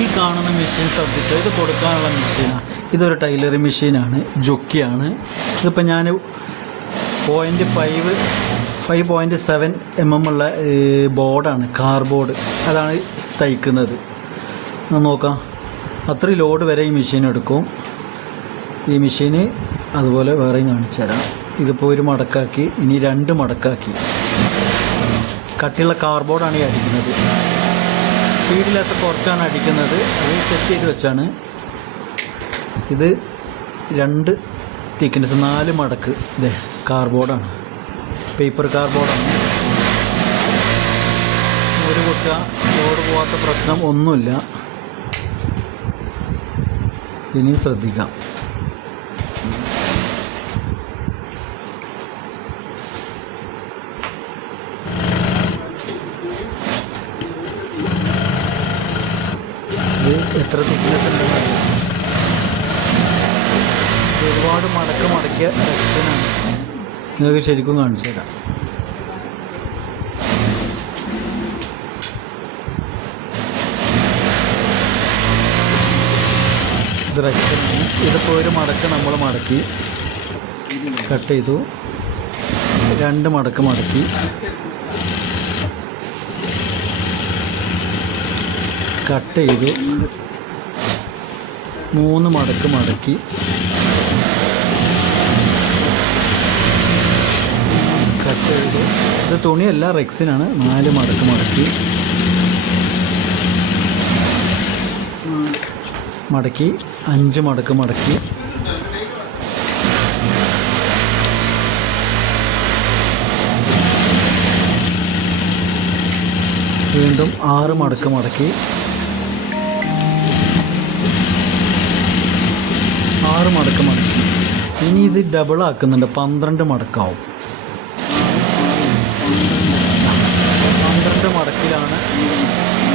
ഈ കാണുന്ന മെഷീൻ ശ്രദ്ധിച്ചാൽ ഇത് കൊടുക്കാനുള്ള മെഷീനാണ്. ഇതൊരു ടൈലറിങ് മെഷീനാണ്, ജൊക്കിയാണ്. ഇതിപ്പോൾ ഞാൻ 5.7 mm ഉള്ള ബോർഡാണ്, കാർബോർഡ്, അതാണ് തയ്ക്കുന്നത്. നോക്കാം, അത്രയും ലോഡ് വരെ ഈ മെഷീൻ എടുക്കും. ഈ മെഷീന് അതുപോലെ വേറെയും കാണിച്ചു തരാം. ഇതിപ്പോൾ ഒരു മടക്കാക്കി, ഇനി 2 മടക്കാക്കി. കട്ടിയുള്ള കാർബോർഡാണ് ഈ അടിക്കുന്നത്. സ്പീഡിലൊക്കെ കുറച്ചാണ് അടിക്കുന്നത്, അത് സെറ്റ് ചെയ്ത് വെച്ചാണ്. ഇത് 2 തിക്നെസ്, 4 മടക്ക്. ഇതേ കാർബോർഡാണ്, പേപ്പർ കാർബോർഡാണ്. ഒരു കുട്ട ലോഡ് പോകാത്ത പ്രശ്നം ഒന്നുമില്ല. ഇനിയും ശ്രദ്ധിക്കാം. ഇത് എത്ര തിക്നെസ് ഉണ്ടെന്ന് ഒരുപാട് മടക്കിയ സെക്ഷനാണ്. നിങ്ങൾക്ക് ശരിക്കും കാണിച്ചു തരാം. ഇത് റെക്ഷനാണ്. ഇതിപ്പോൾ ഒരു മടക്ക് നമ്മൾ മടക്കി കട്ട് ചെയ്തു, 2 മടക്ക് മടക്കി, കട്ട് ചെയ്തു, 3 മടക്ക് മടക്കി, കട്ട് ചെയ്തു. ഇത് തുണിയല്ല, റെക്സിനാണ്. 4 മടക്ക് മടക്കി മടക്കി, 5 മടക്ക് മടക്കി, വീണ്ടും 6 മടക്ക് മടക്കി, 6 മടക്ക് മടക്കി. ഇനി ഇത് ഡബിൾ ആക്കുന്നുണ്ട്, 12 മടക്കാവും. 12 മടക്കിലാണ്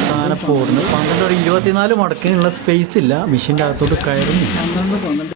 സാധനം പോടുന്നത്. 12 ഒരു 24 മടക്കിനുള്ള സ്പേസ് ഇല്ല, മെഷീൻ്റെ അകത്തോട്ട് കയറുന്നില്ല.